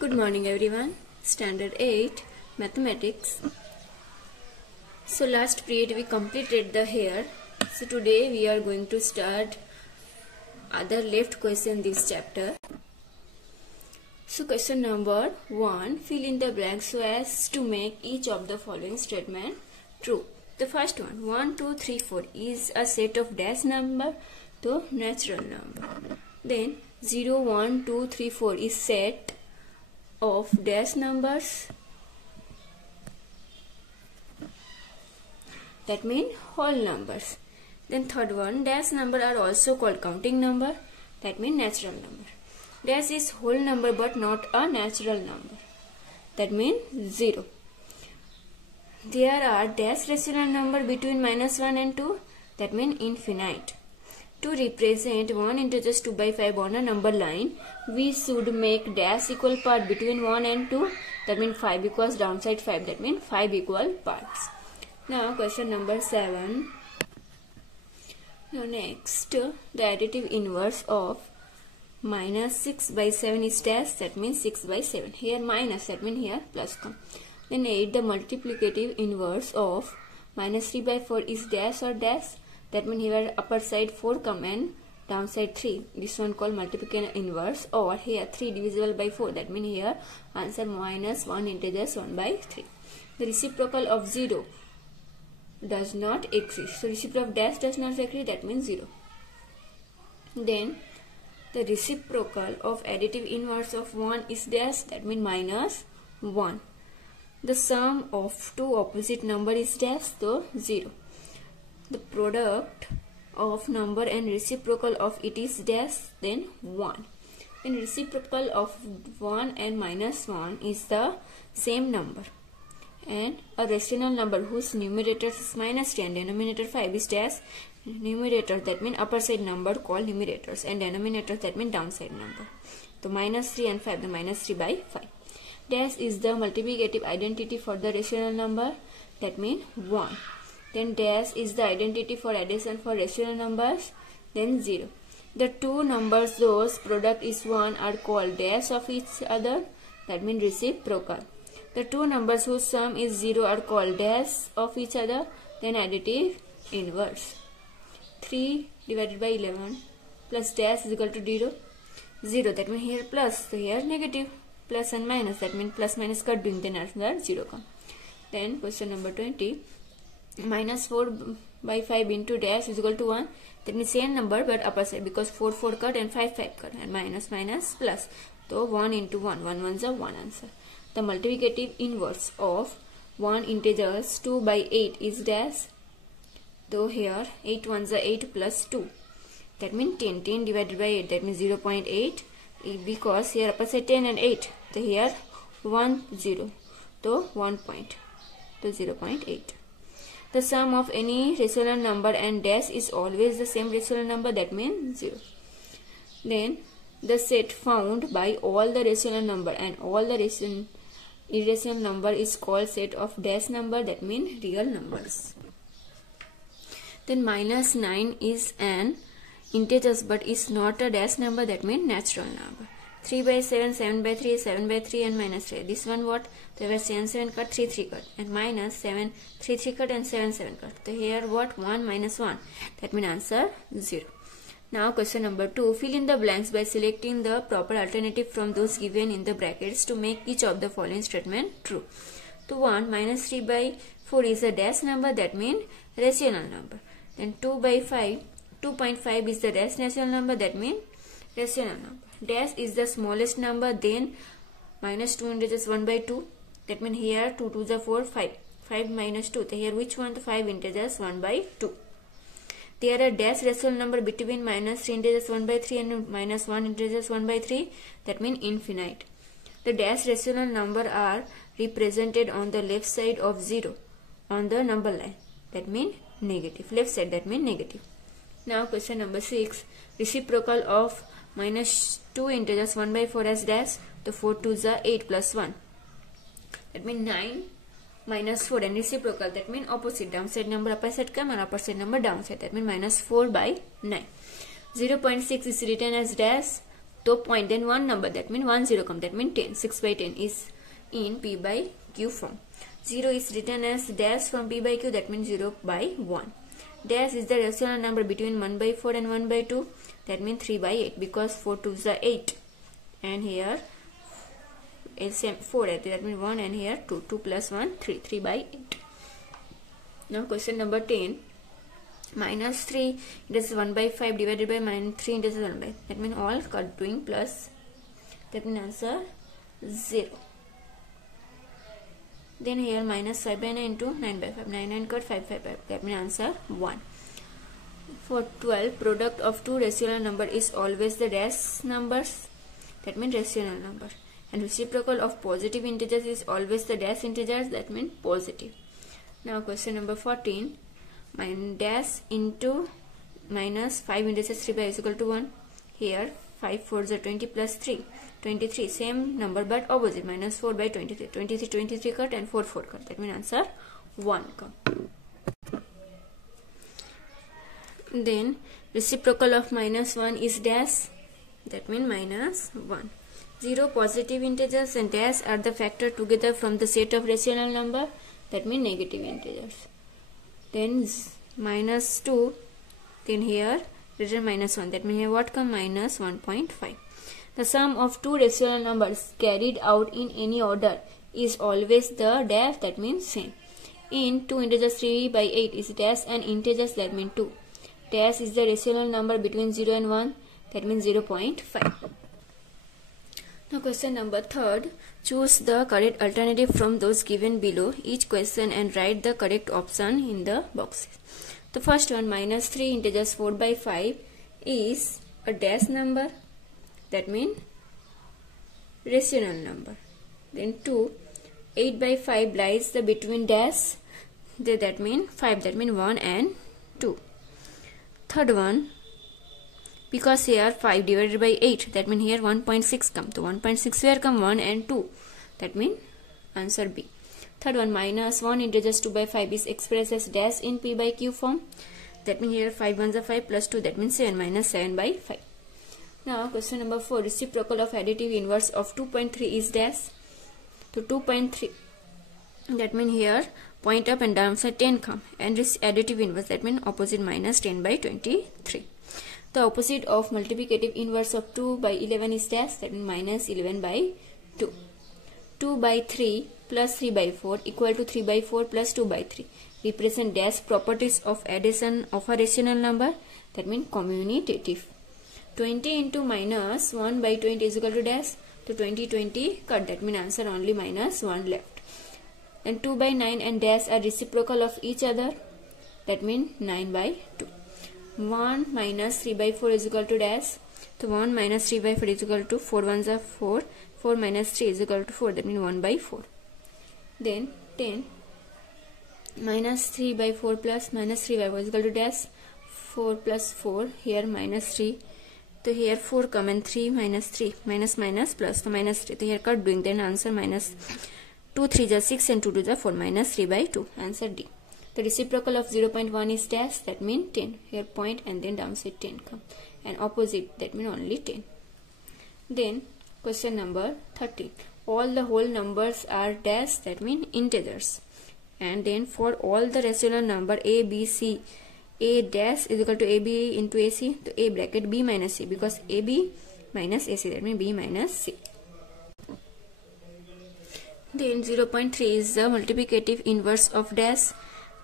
Good morning everyone. Standard 8 Mathematics. So last period we completed the here. So today we are going to start other left question this chapter. So question number 1. Fill in the blank so as to make each of the following statement true. The first one, 1, 2, 3, 4 is a set of dash number to natural number. Then 0, 1, 2, 3, 4 is set of dash numbers, that means whole numbers. Then third one, dash number are also called counting number, that means natural number. Dash is whole number but not a natural number, that means 0. There are dash rational number between -1 and 2, that means infinite. To represent 1 integers 2 by 5 on a number line, we should make dash equal part between 1 and 2, that means 5, because downside 5, that means 5 equal parts. Now question number 7. Now next, the additive inverse of -6 by 7 is dash, that means 6 by 7. Here minus, that means here plus come. Then 8, the multiplicative inverse of -3 by 4 is dash or dash, that means here upper side 4 come and downside 3. This one called multiplicative inverse. Or here 3 divisible by 4, that means here answer -1 integers 1 by 3. The reciprocal of 0 does not exist. So reciprocal of dash does not exist, that means 0. Then the reciprocal of additive inverse of 1 is dash, that means -1. The sum of two opposite number is dash, so 0. The product of number and reciprocal of it is dash, then 1. And reciprocal of 1 and -1 is the same number. And a rational number whose numerator is -10, denominator 5 is dash. Numerator, that means upper side number called numerators, and denominator, that means downside number. So -3 and 5, the -3 by 5. Dash is the multiplicative identity for the rational number, that means 1. Then dash is the identity for addition for rational numbers, then 0. The two numbers whose product is 1 are called dash of each other, that means reciprocal. The two numbers whose sum is 0 are called dash of each other, then additive inverse. 3 divided by 11 plus dash is equal to 0. 0, that means here plus, so here negative. Plus and minus, that means plus minus cut doing, then answer 0 come. Then question number 20. -4 by 5 into dash is equal to 1. That means same number but upper side, because 4 4 cut and 5 5 cut, and minus minus plus. So 1 into 1, 1 1 is a 1 answer. The multiplicative inverse of 1 integers 2 by 8 is dash. So here 8 1 is 8 plus 2. That means 10. 10 divided by 8, that means 0.8. Because here upper side 10 and 8. So here 1 0. So 1 point. So 0.8. The sum of any rational number and dash is always the same rational number, that means 0. Then the set found by all the rational number and all the irrational number is called set of dash number, that means real numbers. Then -9 is an integer but is not a dash number, that means natural number. 3 by 7, 7 by 3, 7 by 3 and -3. This one what? There were 7 7 cut, 3 3 cut, and -7 3 3 cut and 7 7 cut. So here what? 1 minus 1. That means answer 0. Now question number 2. Fill in the blanks by selecting the proper alternative from those given in the brackets to make each of the following statement true. So 1 -3 by 4 is a dash number, that means rational number. Then 2 by 5, 2.5 is the dash natural number, that means rational number. Dash is the smallest number, then -2 integers 1 by 2. That means here 2 2 is 4, 5. 5 minus 2. So here which one? The 5 integers 1 by 2. There are dash rational number between -3 integers 1 by 3 and -1 integers 1 by 3. That means infinite. The dash rational number are represented on the left side of 0 on the number line. That means negative. Left side, that means negative. Now question number 6. Reciprocal of -2 integers 1 by 4 as dash. The 4 2 is 8 plus 1. That means 9 minus 4, and reciprocal, that means opposite. Downside number upper side come and upper side number downside, that means -4 by 9. 0.6 is written as dash. तो point then one number, that means 1 0 come, that means 10. 6 by 10 is in P by Q form. 0 is written as dash from P by Q, that means 0 by 1. Dash is the rational number between 1 by 4 and 1 by 2, that means 3 by 8, because 4 2s are 8, and here LCM 4, that means 1, and here 2, 2 plus 1 3, 3 by 8. Now question number 10. Minus 3 this is 1 by 5 divided by minus 3 this is 1 by, that means all cut doing plus, that means answer 0. Then here minus 5 by 9 into 9 by 5, 9 9 cut 5 5 5, that means answer 1. For 12, product of two rational number is always the dash numbers, that means rational number, and reciprocal of positive integers is always the dash integers, that means positive. Now question number 14. Dash into minus 5 indices 3 by is equal to 1. Here 5 4s are 20 plus 3, 23, same number but opposite, minus 4 by 23, 23 23 cut and 4 4 cut, that means answer 1 come. Then reciprocal of minus 1 is dash, that means minus 1. 0 positive integers and dash are the factor together from the set of rational number, that means negative integers. Then minus 2, then here written minus 1, that means here what come, minus 1.5. The sum of two rational numbers carried out in any order is always the dash, that means same. In 2 integers 3 by 8 is dash and integers, that means 2. Dash is the rational number between 0 and 1, that means 0.5. Now question number 3rd. Choose the correct alternative from those given below each question and write the correct option in the boxes. The first one, minus 3 integers 4 by 5 is a dash number, that means rational number. Then 2, 8 by 5 lies the between dash, that means 5, that means 1 and 2. Third one, because here 5 divided by 8, that means here 1.6 come. So 1.6 where come, 1 and 2, that means answer B. Third one, minus 1 integers 2 by 5 is expressed as dash in P by Q form, that means here 5 1s are 5 plus 2, that means 7, minus 7 by 5. Now question number 4, reciprocal of additive inverse of 2.3 is dash. So 2.3, that means here point up and down side 10 come, and this additive inverse, that means opposite, minus 10 by 23. The opposite of multiplicative inverse of 2 by 11 is dash, that means minus 11 by 2. 2 by 3 plus 3 by 4 equal to 3 by 4 plus 2 by 3. Represent dash properties of addition of a rational number, that means commutative. 20 into minus 1 by 20 is equal to dash. So 20 20 cut, that means answer only minus 1 left. And 2 by 9 and dash are reciprocal of each other, that means 9 by 2. 1 minus 3 by 4 is equal to dash. So 1 minus 3 by 4 is equal to 4 1s are 4. 4 minus 3 is equal to 4, that means 1 by 4. Then 10 minus 3 by 4 plus minus 3 by 4 is equal to dash. 4 plus 4, here minus 3. So here 4 come and 3 minus 3, minus minus plus, so minus 3. So here cut doing, then answer minus 2 3 is 6 and 2 2 is 4, minus 3 by 2, answer D. The reciprocal of 0.1 is dash, that means 10. Here point and then downside 10 come, and opposite, that means only 10. Then question number 13. All the whole numbers are dash, that means integers. And then for all the rational number A, B, C, A dash is equal to AB into AC, to A bracket B minus C, because AB minus AC, that means B minus C. Then 0.3 is the multiplicative inverse of dash,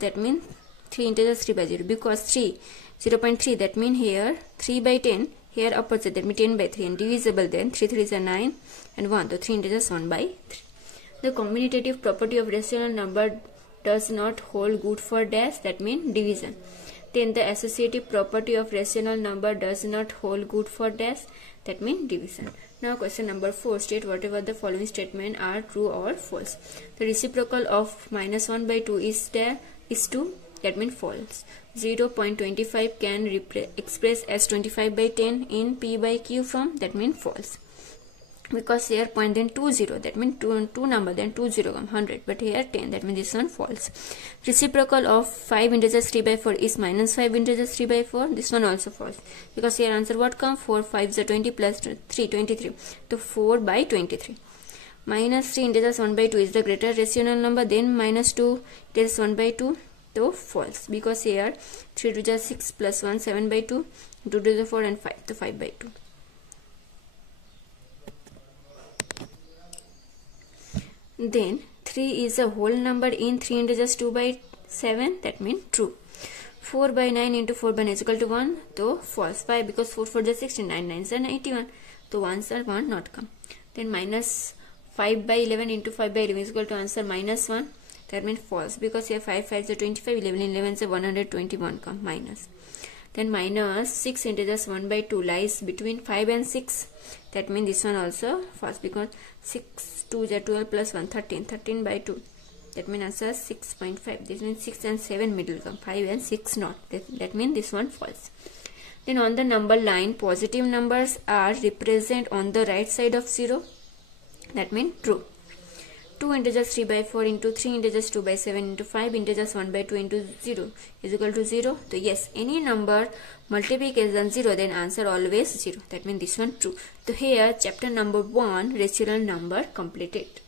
that means 3 integers 3 by 0, because 3 0.3, that means here 3 by 10, here opposite, that means 10 by 3, and divisible, then 3 3 is a 9 and 1, so 3 integers 1 by 3. The commutative property of rational number does not hold good for dash, that means division. Then the associative property of rational number does not hold good for dash, that means division. Now question number 4, state whatever the following statement are true or false. The reciprocal of minus 1 by 2 is 2, that means false. 0.25 can express as 25 by 10 in P by Q form, that means false. because here point then 2 0, that means two number, then 2 0 come 100, but here 10, that means this one false. Reciprocal of 5 integers 3 by 4 is minus 5 integers 3 by 4, this one also false, because here answer what come, 4 5 is 20 plus 3 23, so 4 by 23. Minus 3 integers 1 by 2 is the greater rational number, then minus 2 integers 1 by 2, so false, because here 3 to the 6 plus 1 7 by 2, 2 to the 4 and 5, so 5 by 2. Then 3 is a whole number in 3 integers 2 by 7, that means true. 4 by 9 into 4 by 9 is equal to 1, so false. Why? Because 4 4 is 69, 9 is 81, so answer 1 not come. Then minus 5 by 11 into 5 by 11 is equal to answer minus 1, that means false, because here 5 5 is 25, 11 11 is 121 come minus. Then minus 6 integers 1 by 2 lies between 5 and 6, that means this one also false, because 6 2 is 12 plus 1 13, 13 by 2, that means answer 6.5. This means 6 and 7 middle come, 5 and 6 not, that means this one false. Then on the number line, positive numbers are represented on the right side of 0, that means true. 2 integers 3 by 4 into 3 integers 2 by 7 into 5 integers 1 by 2 into 0 is equal to 0. So yes, any number multiplication than 0, then answer always 0. That means this one true. So here chapter number 1 rational number completed.